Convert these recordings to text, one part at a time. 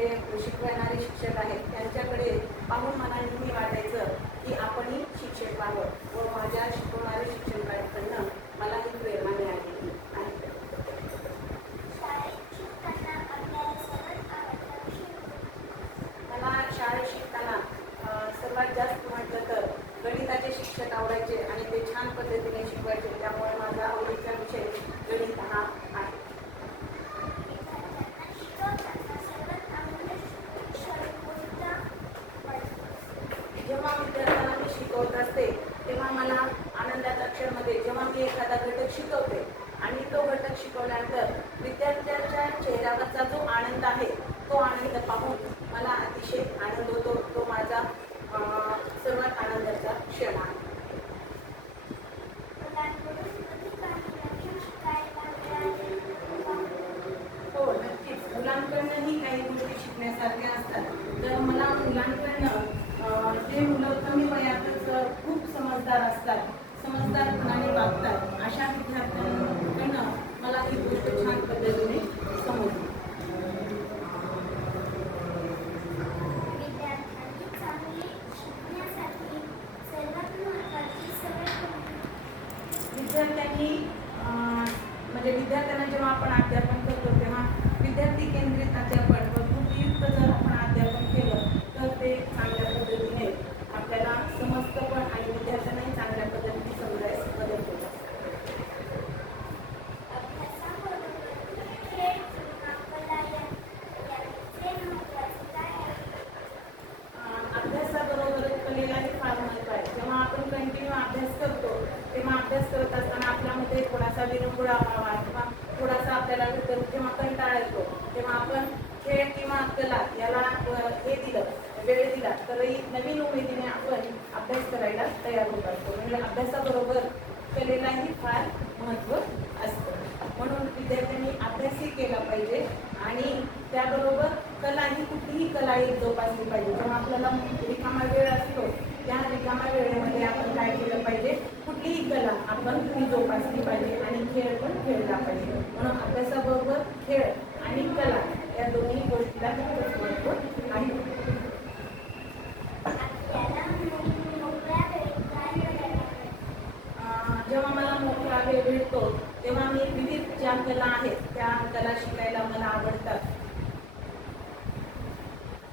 शिकवणारे शिक्षक आहेत त्यांच्याकडे पाहून मनाने शिकवत असते तेव्हा मला आनंदात क्षणमध्ये जेव्हा मी एखादा घटक शिकवते आणि तो घटक शिकवल्यानंतर विद्यार्थ्यांच्या चेहऱ्यावरचा जो आनंद आहे तो आनंद पाहून मला अतिशय आनंद होतो. तो माझा सर्वात आनंदाचा क्षण आहे. हो नक्कीच. मुलांकडनंही काही गोष्टी शिकण्यासारख्या असतात. तर मला मुलांकडनं जे मुलं कमी वयातच खूप समजदार असतात. समजदारपणाने वागतात. अशा विद्यार्थ्यांकडनं मला ही गोष्ट छान पद्धतीने समजली. विद्यार्थ्यांनी म्हणजे विद्यार्थ्यांना जेव्हा आपण अध्यापन करतो तेव्हा विद्यार्थी केंद्रित अध्यापन व कृतीयुक्त जर आपण अध्यापन केलं तर ते चांगल्या पद्धतीने आपल्याला समजतं पण आणि विद्यार्थ्यांनाही चांगल्या पद्धतीने समजायस मदत होत असते. अभ्यासाबरोबर खेळ किंवा कला या यांचे महत्त्वाचे काय आहे अं, अभ्यासाबरोबरच कलेलाही फार महत्त्व आहे जेव्हा आपण कंटिन्यू अभ्यास करतो तेव्हा अभ्यास करत असताना आपल्यामध्ये थोडासा विरंगुळा व्हावा किंवा थोडासा आपल्याला तर जेव्हा कंटाळा येतो. तेव्हा आपण खेळ किंवा कला याला हे दिलं वेळ दिला तरही नवीन उमेदीने आपण अभ्यास करायला तयार होत असतो. म्हणजे अभ्यासाबरोबर कलेलाही फार महत्त्व असतं. म्हणून विद्यार्थ्यांनी अभ्यासही केला पाहिजे आणि त्याबरोबर कला ही कुठलीही कला ही जोपासली पाहिजे. जेव्हा आपल्याला रिकामा वेळ असतो त्या रिकामा वेळेमध्ये आपण काय पण ती जोपासली पाहिजे आणि खेळ पण खेळला पाहिजे. म्हणून अभ्यासाबरोबर खेळ आणि कला या दोन्ही गोष्टीला खूपच महत्त्व आहे. जेव्हा मला मोकळा वेळ भेटतो तेव्हा मी विविध ज्या कला आहेत त्या कला शिकायला मला आवडतात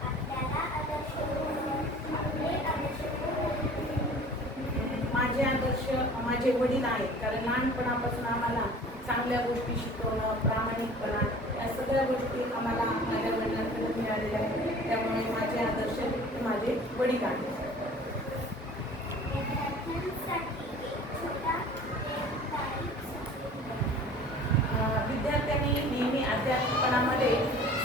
आपल्याला आदर्श गुरु आपले आदर्श गुरु माझे आदर्श माझे वडील आहेत. कारण लहानपणापासून आम्हाला चांगल्या गोष्टी शिकवणं प्रामाणिकपणा या सगळ्या गोष्टी आम्हाला माझ्या वडिलांकडून मिळालेल्या आहेत. त्यामुळे माझे आदर्श हे माझे वडील आहेत. विद्यार्थ्यांनी नेहमी अध्यापनामध्ये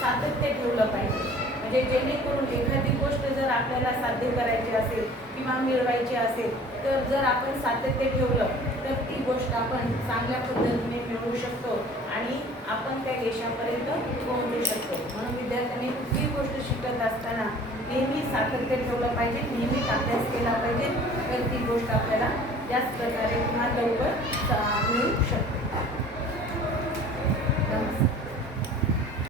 सातत्य ठेवलं पाहिजे. म्हणजे जेणेकरून एखादी गोष्ट जर आपल्याला साध्य करायची असेल किंवा मिळवायची असेल तर जर आपण सातत्य ठेवलं तर ती गोष्ट आपण चांगल्या पद्धतीने मिळवू शकतो आणि आपण त्या यशापर्यंत पोहोचू शकतो. म्हणून विद्यार्थ्यांनी कुठली गोष्ट शिकत असताना नेहमी सातत्य ठेवलं पाहिजे नेहमीच अभ्यास केला पाहिजे तर ती गोष्ट आपल्याला त्याच प्रकारे किंवा लवकर मिळू शकते.